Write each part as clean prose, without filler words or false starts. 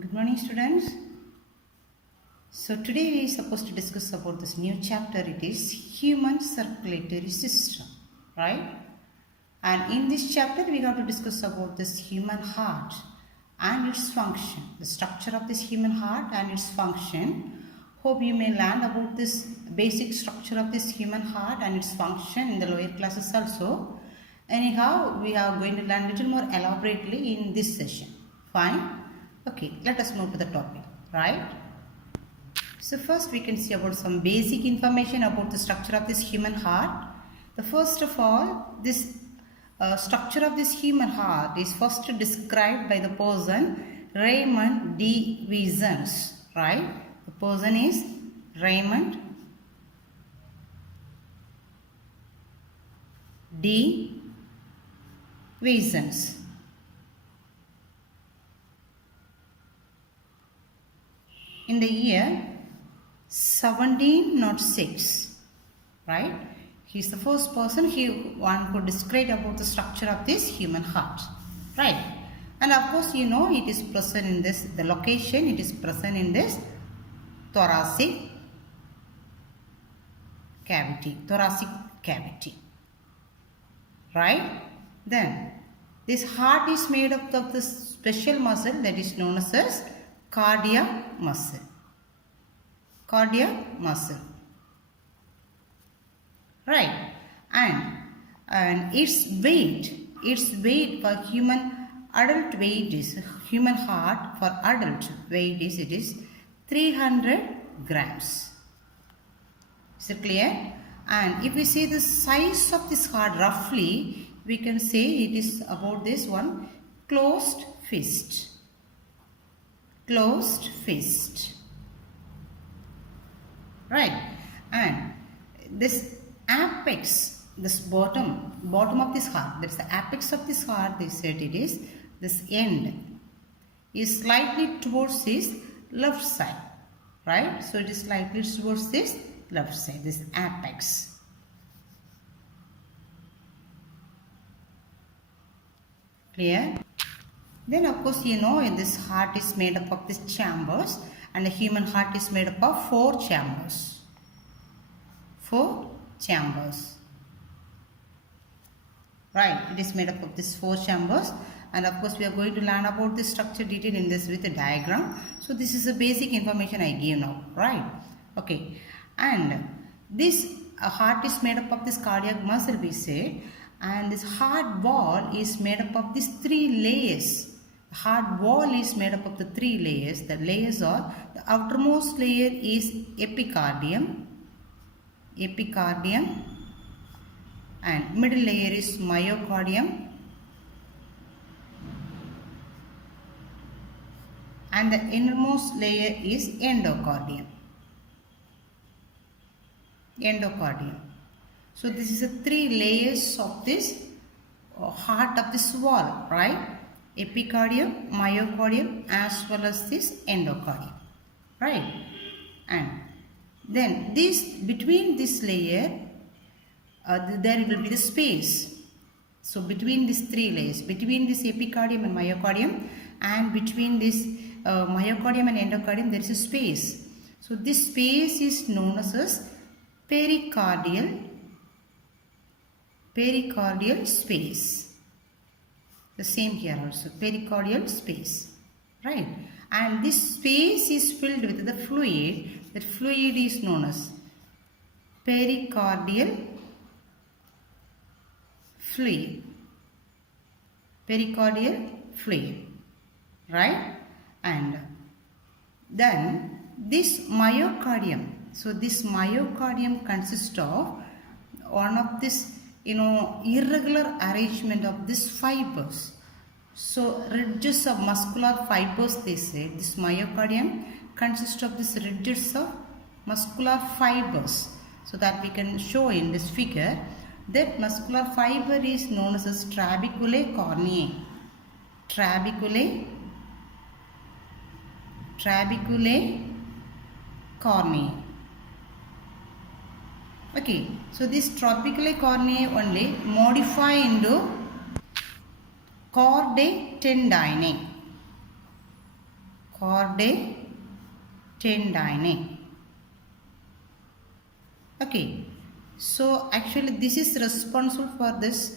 Good morning, students. So today we are supposed to discuss about this new chapter. It is human circulatory system, right? And in this chapter we have to discuss about this human heart and its function, the structure of this human heart and its function. Hope you may learn about this basic structure of this human heart and its function in the lower classes also. Anyhow, we are going to learn a little more elaborately in this session. Fine? Okay, let us move to the topic, right? So first we can see about some basic information about the structure of this human heart. The first of all, this structure of this human heart is first described by the person Raymond D. Wiesens, right? The person is Raymond D. Wiesens. In the year 1706, right? He is the first person one could describe about the structure of this human heart, right? And of course, you know it is present in this, the location, it is present in this thoracic cavity, right? Then this heart is made up of this special muscle that is known as cardiac muscle. Right? And its weight for human adult weight is, human heart for adult weight is, it is 300 grams. Is it clear? And if we see the size of this heart roughly, we can say it is about this one, closed fist. Right? And this apex, this bottom of this heart, that's the apex of this heart, they said it is, this end is slightly towards this left side, right? So it is slightly towards this left side, this apex. Clear? Then of course you know this heart is made up of these chambers, and the human heart is made up of 4 chambers. 4 chambers. Right, it is made up of these 4 chambers, and of course we are going to learn about this structure detail in this with a diagram. So this is the basic information I give now, right? Okay, and this heart is made up of this cardiac muscle, we say, and this heart wall is made up of these 3 layers. The heart wall is made up of the 3 layers. The layers are, the outermost layer is epicardium, and middle layer is myocardium, and the innermost layer is endocardium. So this is the 3 layers of this heart of this wall, right? Epicardium, myocardium, as well as this endocardium, right? And then between this layer, there will be the space. So between these 3 layers, between this epicardium and myocardium, and between this myocardium and endocardium, there is a space. So this space is known as pericardial space. The same here also, pericardial space, right? And this space is filled with the fluid. That fluid is known as pericardial fluid, right? And then this myocardium, so this myocardium consists of one of this, irregular arrangement of these fibers. So ridges of muscular fibers, they say. This myocardium consists of these ridges of muscular fibers. So that we can show in this figure. That muscular fiber is known as trabeculae corneae. Trabeculae corneae. Okay, so this trabeculae corneae only modify into chordae tendineae. chordae tendineae. Okay, so actually this is responsible for this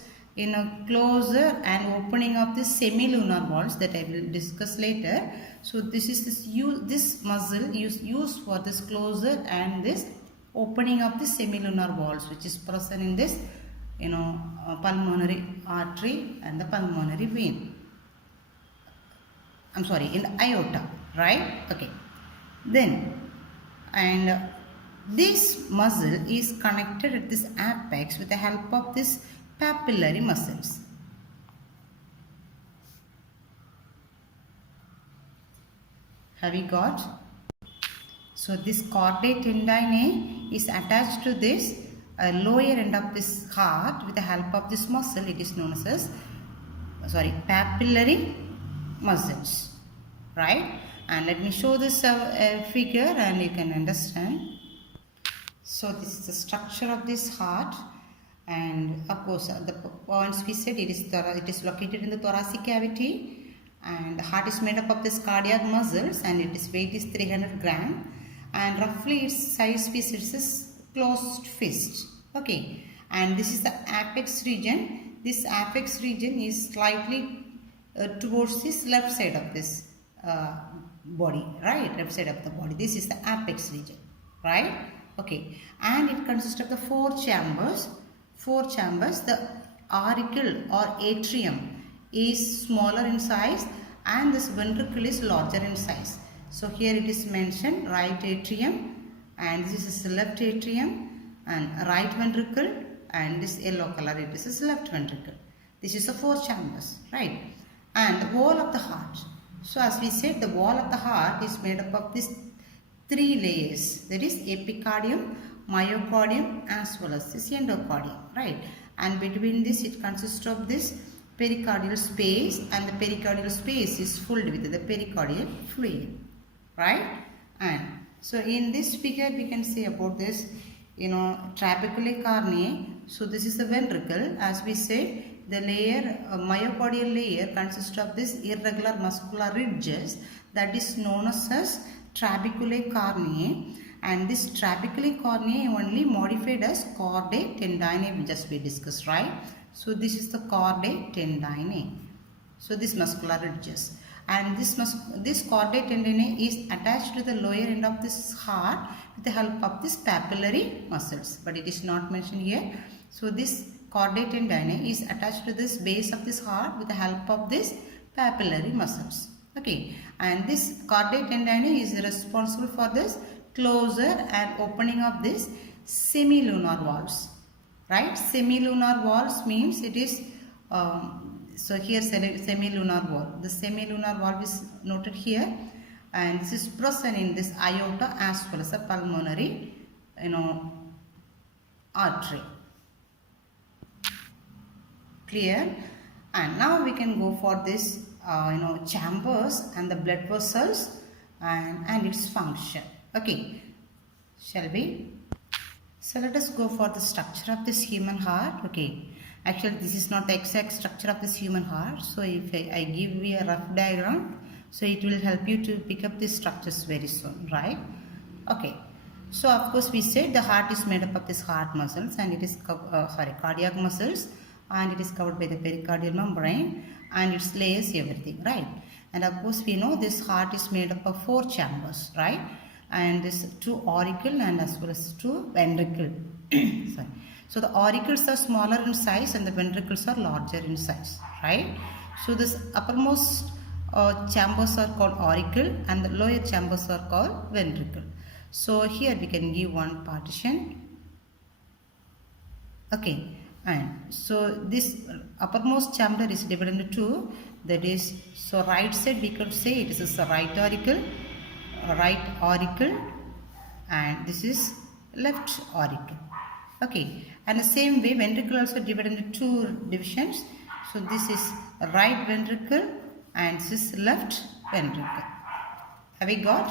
closure and opening of the semilunar valves that I will discuss later. So this is this muscle used for this closure and this opening of the semilunar valves, which is present in this pulmonary artery and the pulmonary vein. I'm sorry, in the aorta, right? Okay. Then, and this muscle is connected at this apex with the help of this papillary muscles. Have you got? So this chordae tendineae is attached to this lower end of this heart with the help of this muscle. It is known as papillary muscles, right? And let me show this figure and you can understand. So this is the structure of this heart, and of course the points we said, it is located in the thoracic cavity, and the heart is made up of this cardiac muscles, and its weight is 300 gram, and roughly its size is closed fist. Okay, and this is the apex region. This apex region is slightly towards this left side of this body, right? Left side of the body. This is the apex region, right? Okay, and it consists of the four chambers. The auricle or atrium is smaller in size, and this ventricle is larger in size. So here it is mentioned right atrium, and this is left atrium, and right ventricle, and this yellow color, it is left ventricle. This is the four chambers, right? And the wall of the heart. So as we said, the wall of the heart is made up of these three layers, that is epicardium, myocardium, as well as this endocardium, right? And between this it consists of this pericardial space, and the pericardial space is filled with the pericardial fluid, right? And so in this figure we can say about this trabeculae carneae. So this is the ventricle. As we said, the layer myocardial layer consists of this irregular muscular ridges that is known as trabeculae carneae, and this trabeculae carneae only modified as chordae tendineae, just we discussed, right? So this is the chordae tendineae. So this muscular ridges, and this chordae tendineae is attached to the lower end of this heart with the help of this papillary muscles, but it is not mentioned here. So this chordae tendineae is attached to this base of this heart with the help of this papillary muscles. Okay, and this chordae tendineae is responsible for this closure and opening of this semilunar valves, right? Semilunar valves means it is so here semilunar valve. The semilunar valve is noted here, and this is present in this aorta as well as the pulmonary artery. Clear? And now we can go for this chambers and the blood vessels and its function. Okay, shall we? So let us go for the structure of this human heart. Okay, actually this is not the exact structure of this human heart. So if I give you a rough diagram, so it will help you to pick up these structures very soon, right? Okay, so of course we said the heart is made up of this heart muscles, and it is cardiac muscles, and it is covered by the pericardial membrane, and its layers everything, right? And of course we know this heart is made up of four chambers, right? And this two auricle and as well as two ventricle. Sorry. So the auricles are smaller in size and the ventricles are larger in size, right? So this uppermost chambers are called auricle and the lower chambers are called ventricle. So here we can give one partition. Okay, and so this uppermost chamber is divided into two. That is, so right side we could say it is a right auricle, and this is left auricle. Okay, and the same way ventricle also divided into two divisions. So this is right ventricle and this is left ventricle. Have we got?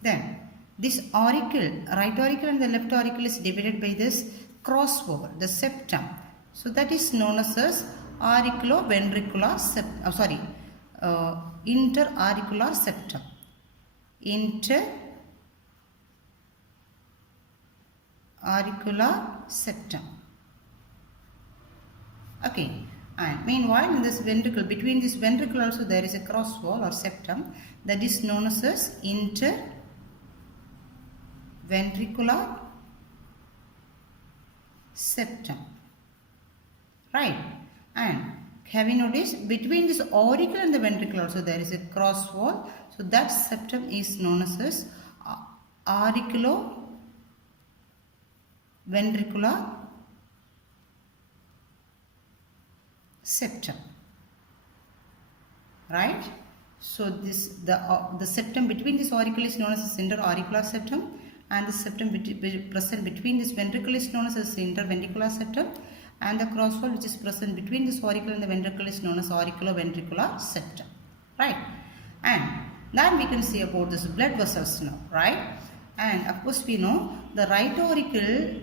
Then this auricle, right auricle and the left auricle is divided by this crossover, the septum. So that is known as auriculoventricular interauricular septum. Interauricular septum. Okay, and meanwhile in this ventricle, between this ventricle also there is a cross wall or septum that is known as interventricular septum. Right, and have you noticed between this auricle and the ventricle also there is a cross wall, so that septum is known as auriculoventricular septum. Right, so this the septum between this auricle is known as interauricular septum, and the septum present between this ventricle is known as interventricular septum, and the cross wall which is present between this auricle and the ventricle is known as auriculoventricular septum. Right, and then we can see about this blood vessels now. Right, and of course we know the right auricle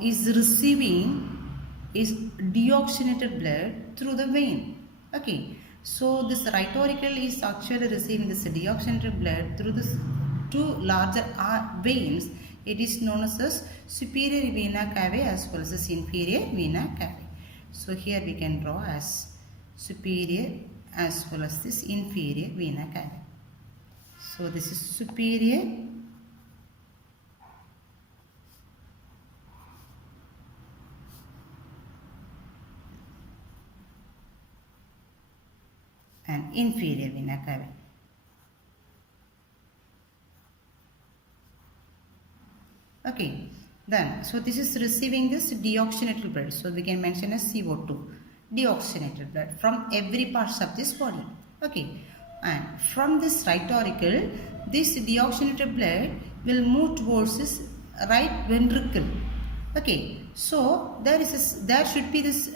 is receiving deoxygenated blood through the vein. Okay, so this right auricle is actually receiving this deoxygenated blood through this two larger veins. It is known as superior vena cava as well as inferior vena cava. So here we can draw as superior as well as this inferior vena cava. So this is superior and inferior vena cava. Okay, then so this is receiving this deoxygenated blood, so we can mention as CO2, deoxygenated blood from every parts of this body. Okay, and from this right auricle, this deoxygenated blood will move towards this right ventricle. Okay, so there should be this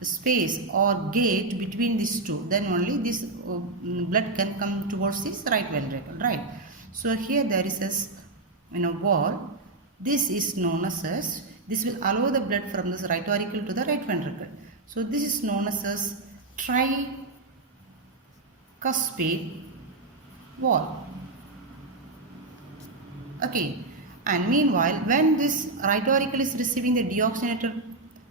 space or gate between these two, then only this blood can come towards this right ventricle. Right, so here there is a wall. This is known as this will allow the blood from this right auricle to the right ventricle. So this is known as tricuspid wall. Okay, and meanwhile when this right auricle is receiving the deoxygenated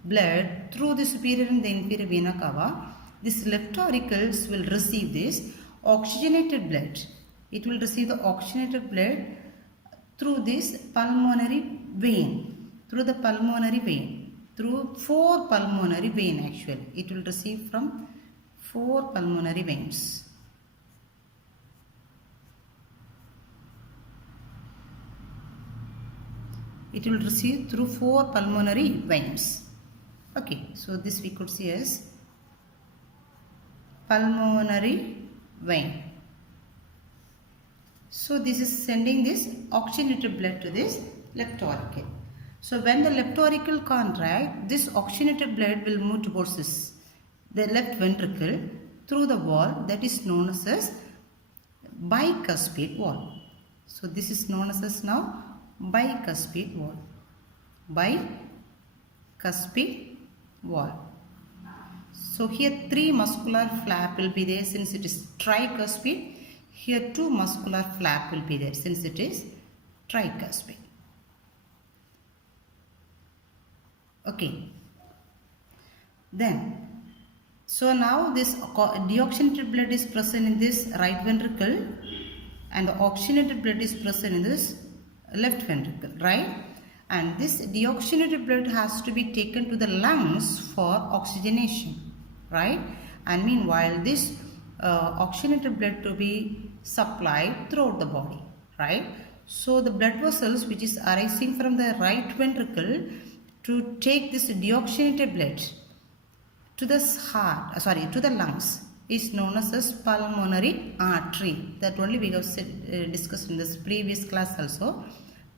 blood through the superior and the inferior vena cava, this left auricles will receive this oxygenated blood. It will receive the oxygenated blood through this pulmonary vein, through four pulmonary vein actually. It will receive from four pulmonary veins. It will receive through four pulmonary veins. Okay, so this we could see as pulmonary vein. So this is sending this oxygenated blood to this left auricle. So when the left auricle contract, this oxygenated blood will move towards the left ventricle through the wall that is known as bicuspid wall. So this is known as now bicuspid wall. Bicuspid wall. So here three muscular flap will be there since it is tricuspid. Here two muscular flap will be there since it is tricuspid. Okay. Then, so now this deoxygenated blood is present in this right ventricle and the oxygenated blood is present in this left ventricle, right? And this deoxygenated blood has to be taken to the lungs for oxygenation, right? And meanwhile this oxygenated blood to be supplied throughout the body, right? So the blood vessels which is arising from the right ventricle to take this deoxygenated blood to the to the lungs is known as pulmonary artery. That only we have discussed in this previous class also.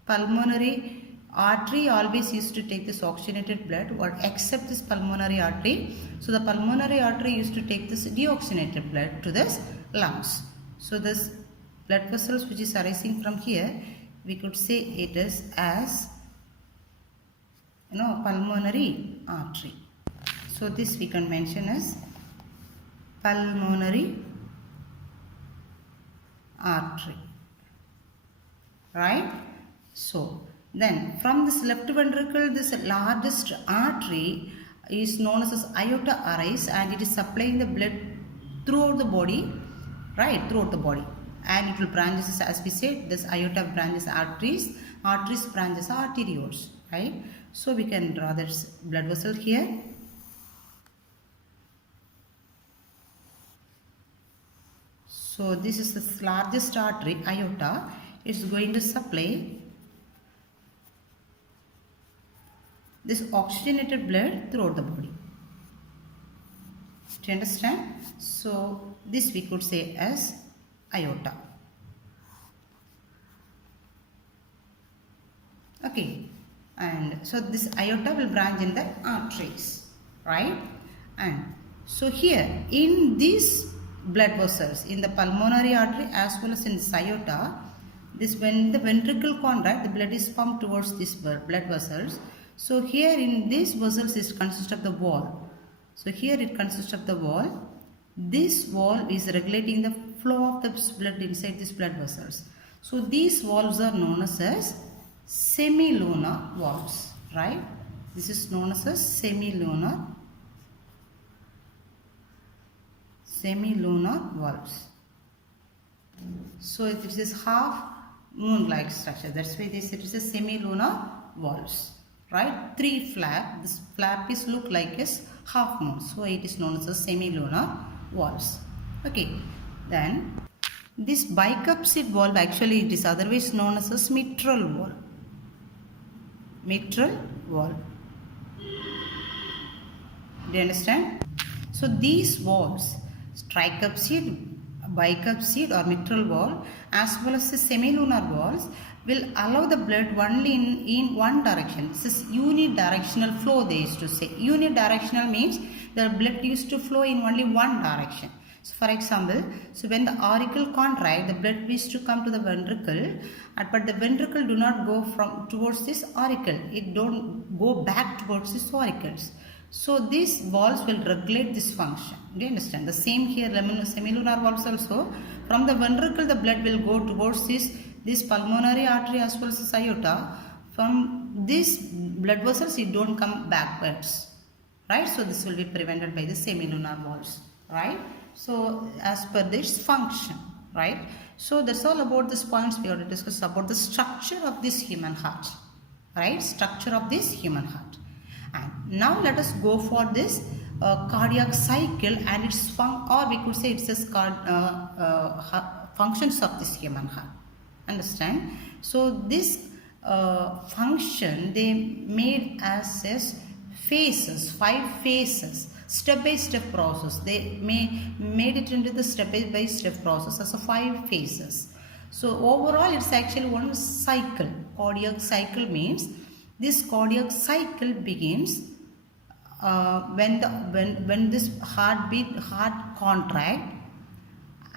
Pulmonary artery always used to take this oxygenated blood, or except this pulmonary artery. So the pulmonary artery used to take this deoxygenated blood to the lungs. So this blood vessels which is arising from here, we could say it is as pulmonary artery. So this we can mention as pulmonary artery, right? So then from this left ventricle, this largest artery is known as aorta aries, and it is supplying the blood throughout the body, right, throughout the body, and it will branches, as we said, this aorta branches arteries, arteries branches arterioles, right? So we can draw this blood vessel here. So this is the largest artery, aorta. It's going to supply this oxygenated blood throughout the body. Do you understand? So this we could say as aorta. Okay, and so this aorta will branch in the arteries, right? And so here in these blood vessels, in the pulmonary artery as well as in the aorta, this when the ventricle contract, the blood is pumped towards these blood vessels. So here in these vessels it consists of the wall. So here it consists of the wall. This wall is regulating the flow of the blood inside these blood vessels. So these valves are known as semilunar valves, right? This is known as semilunar valves. So it is half moon-like structure. That's why this it is a semilunar valves, right? Three flap. This flap is look like as half moon. So it is known as semilunar valves. Okay. Then this bicuspid valve, actually it is otherwise known as mitral valve. Mitral valve. Do you understand? So these valves, tricuspid, bicuspid or mitral valve as well as the semilunar valves, will allow the blood only in one direction. This is unidirectional flow, they used to say. Unidirectional means the blood used to flow in only one direction. So for example, so when the auricle contract, the blood used to come to the ventricle, but the ventricle do not go from towards this auricle. It don't go back towards these auricles. So these valves will regulate this function. Do you understand? The same here, semilunar valves also. From the ventricle, the blood will go towards this pulmonary artery as well as aorta. From these blood vessels, it don't come backwards, right? So this will be prevented by the semilunar valves, right? So as per this function, right? So that's all about these points we have to discuss about the structure of this human heart, right? Structure of this human heart. And now let us go for this cardiac cycle and its or we could say it's just functions of this human heart. Understand? So this function they made as phases, 5 phases, step-by-step process. They made it into the step-by-step process as a 5 phases. So overall it's actually one cycle. Cardiac cycle means this cardiac cycle begins when this heart contract,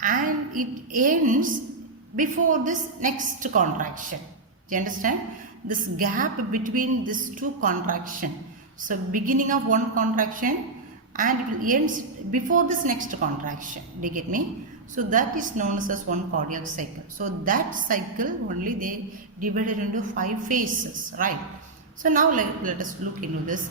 and it ends before this next contraction. Do you understand? This gap between these two contraction. So beginning of one contraction and it will end before this next contraction. Do you get me? So that is known as one cardiac cycle. So that cycle only they divided into 5 phases, right? So now let us look into this,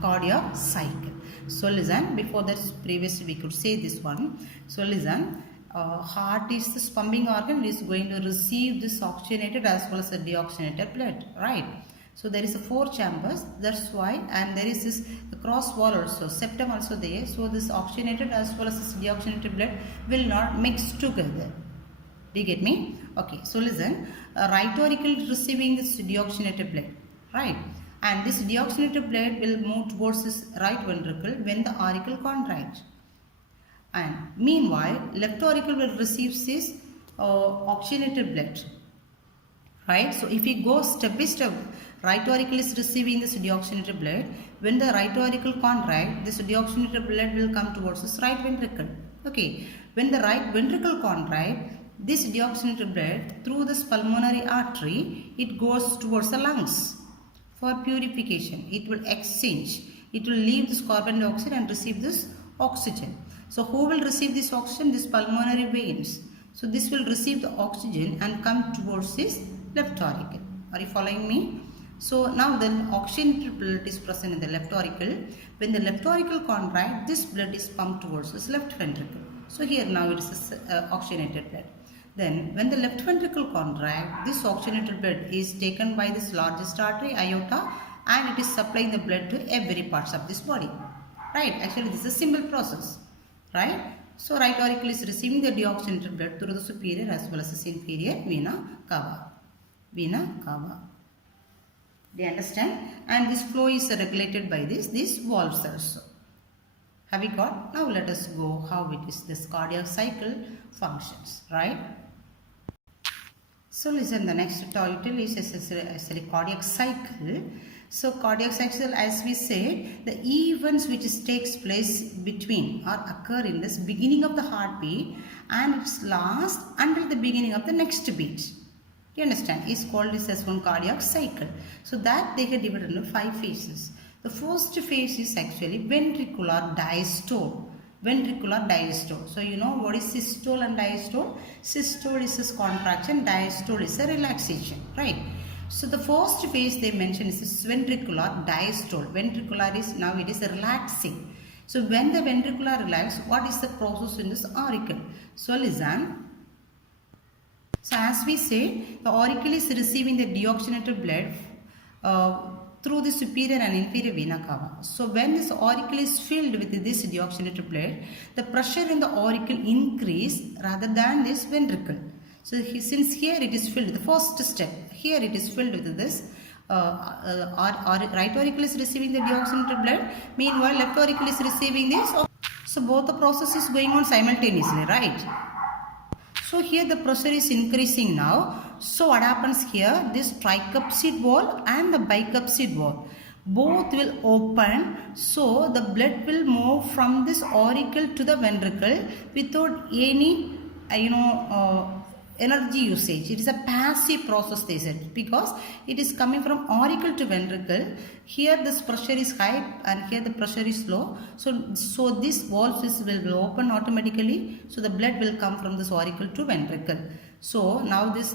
cardiac cycle. So listen, before that previously we could say this one. So listen, heart is this pumping organ, is going to receive this oxygenated as well as the deoxygenated blood, right? So there is 4 chambers, that's why, and there is this cross wall also, septum also there. So this oxygenated as well as this deoxygenated blood will not mix together. Do you get me? Okay, so listen, right auricle receiving this deoxygenated blood, right? And this deoxygenated blood will move towards this right ventricle when the auricle contracts. And meanwhile, left auricle will receive this oxygenated blood, right? So if we go step by step, right auricle is receiving this deoxygenated blood. When the right auricle contract, this deoxygenated blood will come towards this right ventricle. Okay, when the right ventricle contract, this deoxygenated blood through this pulmonary artery, it goes towards the lungs for purification. It will exchange. It will leave this carbon dioxide and receive this oxygen. So who will receive this oxygen? This pulmonary veins. So this will receive the oxygen and come towards this left auricle. Are you following me? So now the oxygenated blood is present in the left auricle. When the left auricle contracts, this blood is pumped towards this left ventricle. So here now it is oxygenated blood. Then when the left ventricle contracts, this oxygenated blood is taken by this largest artery, aorta, and it is supplying the blood to every parts of this body. Right? Actually this is a simple process. Right? So right auricle is receiving the deoxygenated blood through the superior as well as the inferior vena cava. Vena cava. Do you understand? And this flow is regulated by these valves also. Have we got? Now let us go how it is this cardiac cycle functions, right? So listen, the next title is actually cardiac cycle. So cardiac cycle, as we said, the events which takes place between or occur in this beginning of the heartbeat and its last until the beginning of the next beat. You understand? Is called this as one cardiac cycle. So that they get divided into 5 phases. The first phase is actually ventricular diastole. Ventricular diastole. So you know what is systole and diastole? Systole is this contraction, diastole is a relaxation, right? So the first phase they mention is this ventricular diastole. Ventricular is now it is relaxing. So when the ventricular relax, what is the process in this auricle? So listen. So as we say, the auricle is receiving the deoxygenated blood through the superior and inferior vena cava. So when this auricle is filled with this deoxygenated blood, the pressure in the auricle increase rather than this ventricle. So since here it is filled, the first step, here it is filled with this, right auricle is receiving the deoxygenated blood, meanwhile left auricle is receiving this. So both the process is going on simultaneously, right? So here the pressure is increasing now. So what happens here? This tricuspid valve and the bicuspid valve both will open. So the blood will move from this auricle to the ventricle without any energy usage. It is a passive process, they said, because it is coming from auricle to ventricle. Here this pressure is high and here the pressure is low. So this valve will open automatically. So the blood will come from this auricle to ventricle. So now this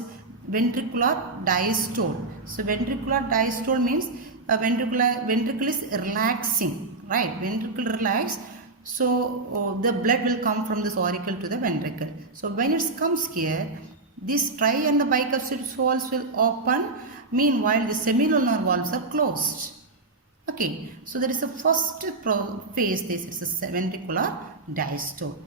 ventricular diastole. So ventricular diastole means ventricle is relaxing, right? Ventricle relax. So the blood will come from this auricle to the ventricle. So when it comes here, this tri and the bicuspid valves will open. Meanwhile, the semilunar valves are closed. Okay, so there is a first phase. This is a ventricular diastole,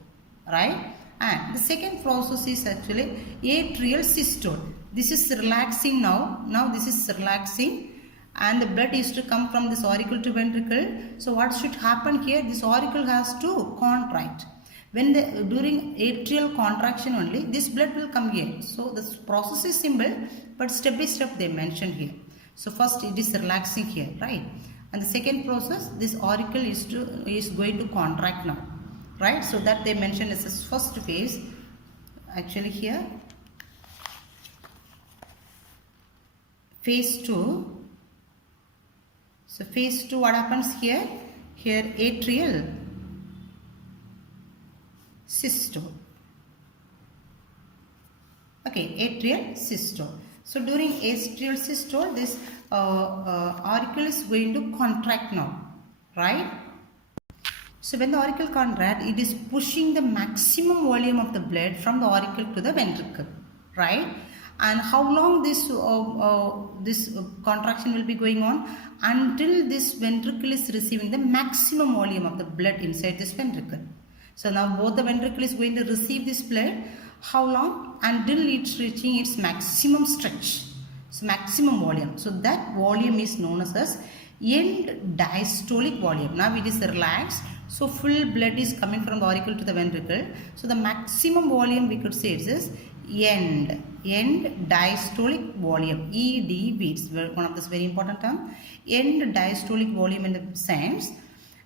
right? And the second process is actually atrial systole. This is relaxing now. Now this is relaxing. And the blood is to come from this auricle to ventricle. So what should happen here? This auricle has to contract. During atrial contraction only, this blood will come here. So this process is simple, but step by step they mention here. So first it is relaxing here, right? And the second process, this auricle is going to contract now, right? So that they mention as this first phase. Actually here, phase 2. So phase 2, what happens here? Here atrial systole. Okay, atrial systole. So during atrial systole, this auricle is going to contract now, right? So when the auricle contracts, it is pushing the maximum volume of the blood from the auricle to the ventricle, right? And how long this contraction will be going on? Until this ventricle is receiving the maximum volume of the blood inside this ventricle. So now both the ventricle is going to receive this blood. How long? Until it's reaching its maximum stretch. So maximum volume. So that volume is known as end diastolic volume. Now it is relaxed. So full blood is coming from the auricle to the ventricle. So the maximum volume we could say it is end diastolic volume. EDV. It's one of this very important term. End diastolic volume in the science.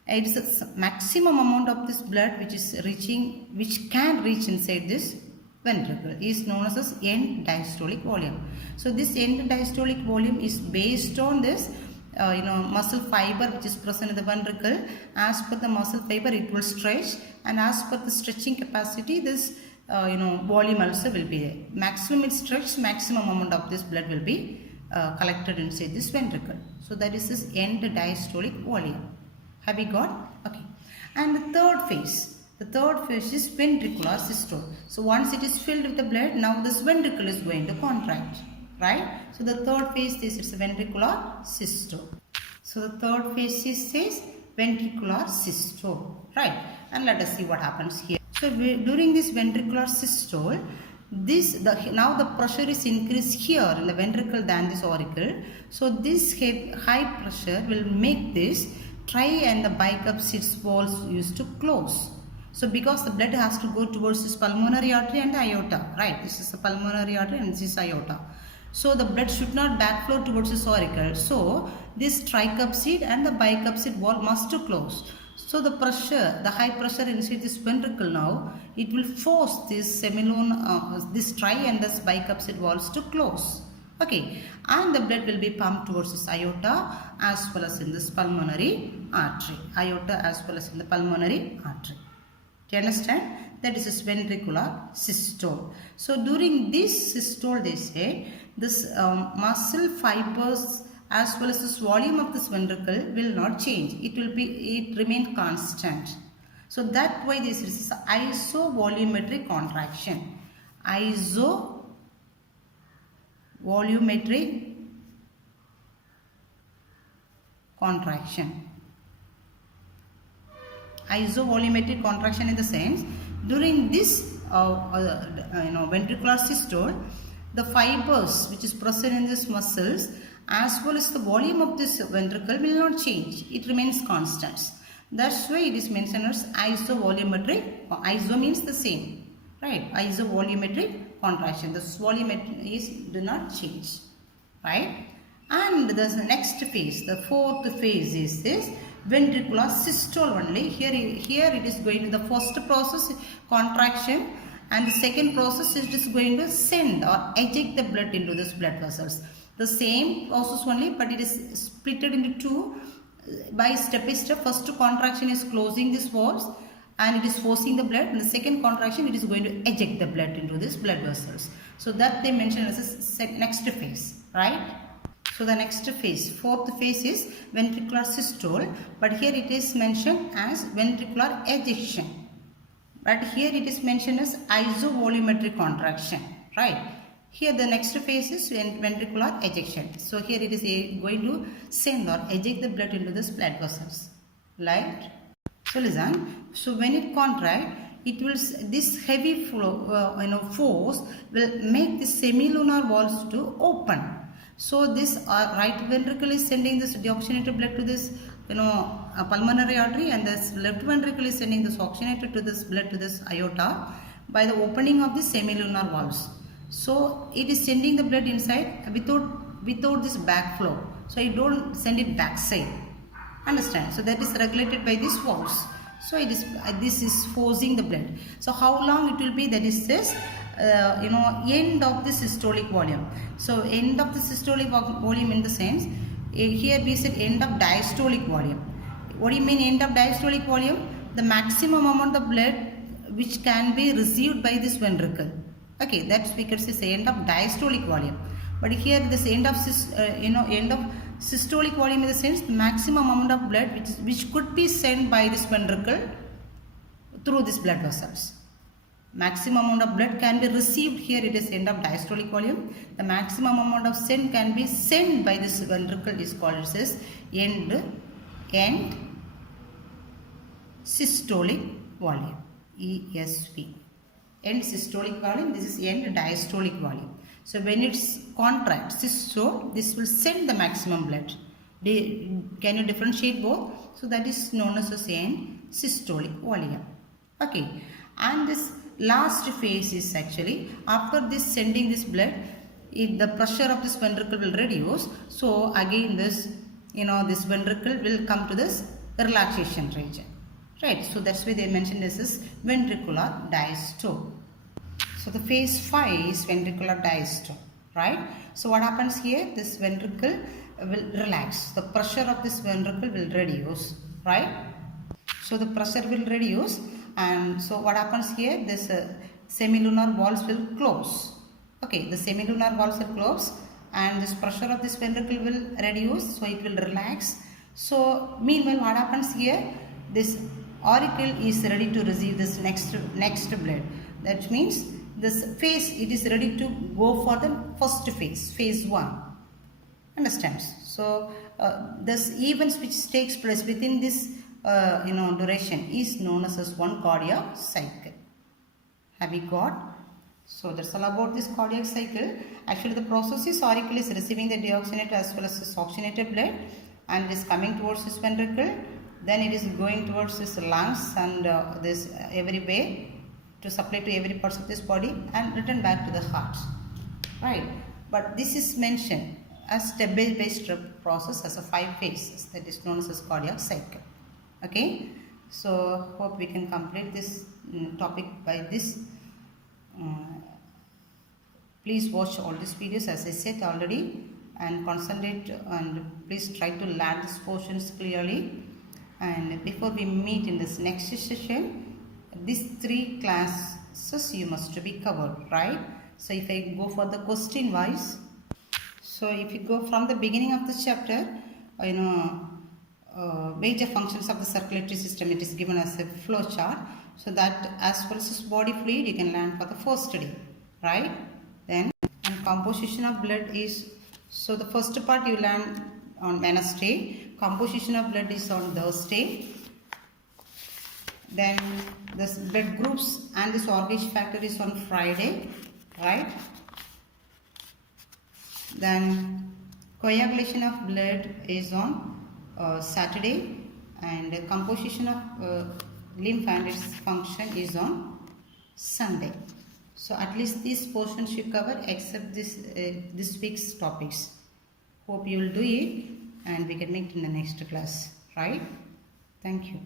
It is a maximum amount of this blood which can reach inside this ventricle is known as end diastolic volume. So this end diastolic volume is based on this muscle fiber which is present in the ventricle. As per the muscle fiber, it will stretch, and as per the stretching capacity, this volume also will be there. Maximum it stretches, maximum amount of this blood will be collected inside this ventricle. So that is this end diastolic volume. Have we got? Okay. And the third phase. The third phase is ventricular systole. So once it is filled with the blood, now this ventricle is going to contract. Right? So the third phase is ventricular systole. So the third phase is ventricular systole. Right? And let us see what happens here. So during this ventricular systole, now the pressure is increased here in the ventricle than this auricle. So this high pressure will make this tri and the bicuspid walls used to close. So because the blood has to go towards this pulmonary artery and the aorta, right? This is the pulmonary artery and this is aorta. So the blood should not backflow towards this auricle. So this tricuspid and the bicuspid wall must close. So the pressure, the high pressure inside this ventricle now, it will force this this tri and this bicuspid walls to close. Okay, and the blood will be pumped towards this aorta as well as in this pulmonary artery. Aorta as well as in the pulmonary artery. Do you understand? That is this ventricular systole. So during this systole, they say this muscle fibers as well as this volume of this ventricle will not change. It remain constant. So that why this is isovolumetric contraction. Isovolumetric contraction. Isovolumetric contraction in the sense, during this ventricular systole, the fibers which is present in these muscles as well as the volume of this ventricle will not change. It remains constant. That's why it is mentioned as isovolumetric. Iso means the same, right? Isovolumetric contraction. The volume do not change, right? And the next phase, the fourth phase is this ventricular systole only. Here it is going to the first process, contraction, and the second process is just going to send or eject the blood into this blood vessels. The same process only, but it is split into two by step. First contraction is closing these valves and it is forcing the blood, and the second contraction it is going to eject the blood into these blood vessels. So that they mention as a next phase, right? So the next phase, fourth phase is ventricular systole, but here it is mentioned as ventricular ejection. But here it is mentioned as isovolumetric contraction, right? Here the next phase is ventricular ejection. So here it is going to send or eject the blood into this blood vessels, right? So listen. So when it contract, it will this heavy flow, force will make the semilunar walls to open. So this right ventricle is sending this deoxygenated blood to this pulmonary artery, and this left ventricle is sending this oxygenated to this blood to this aorta by the opening of the semilunar valves. So it is sending the blood inside without this backflow. So you don't send it backside. Understand? So that is regulated by these valves. So it is this is forcing the blood. So how long it will be? That is this end of the systolic volume. So end of the systolic volume in the sense, here we said end of diastolic volume. What do you mean end of diastolic volume? The maximum amount of blood which can be received by this ventricle. Okay, that's because it's the end of diastolic volume. But here this end of end of systolic volume in the sense the maximum amount of blood which could be sent by this ventricle through these blood vessels. Maximum amount of blood can be received, here it is end of diastolic volume. The maximum amount of send can be sent by this ventricle is called as end systolic volume, ESV. End systolic volume, this is end diastolic volume. So when it's contract systole, this will send the maximum blood. Can you differentiate both? So that is known as end systolic volume. Okay, and this last phase is actually after this sending this blood, the pressure of this ventricle will reduce. So again this this ventricle will come to this relaxation region, right? So that's why they mentioned this is ventricular diastole. So the phase 5 is ventricular diastole, right? So what happens here? This ventricle will relax. The pressure of this ventricle will reduce, right? So the pressure will reduce, and so what happens here, this semilunar valves will close. Okay, the semilunar valves will close and this pressure of this ventricle will reduce, so it will relax. So meanwhile what happens here, this auricle is ready to receive this next blood. That means this phase, it is ready to go for the first phase, phase 1. Understands? So this events which takes place within this duration is known as one cardiac cycle. Have you got? So that's all about this cardiac cycle. Actually the process is auricle is receiving the deoxygenated as well as this oxygenated blood, and it is coming towards this ventricle, then it is going towards this lungs and this every way to supply to every parts of this body and return back to the heart, right? But this is mentioned as step-by-step process as a 5 phases, that is known as cardiac cycle. Okay, so hope we can complete this topic by this. Please watch all these videos as I said already and concentrate, and please try to learn these portions clearly. And before we meet in this next session, these 3 classes you must be covered, right? So if I go for the question wise, so if you go from the beginning of the chapter, major functions of the circulatory system, it is given as a flow chart, so that as well as body fluid you can learn for the first day, right? Then and composition of blood is, so the first part you learn on Wednesday, composition of blood is on Thursday, then this blood groups and this Orgage factor is on Friday, right? Then coagulation of blood is on Saturday, and composition of lymph and its function is on Sunday. So at least these portions you cover except this week's topics. Hope you will do it and we can meet in the next class, right? Thank you.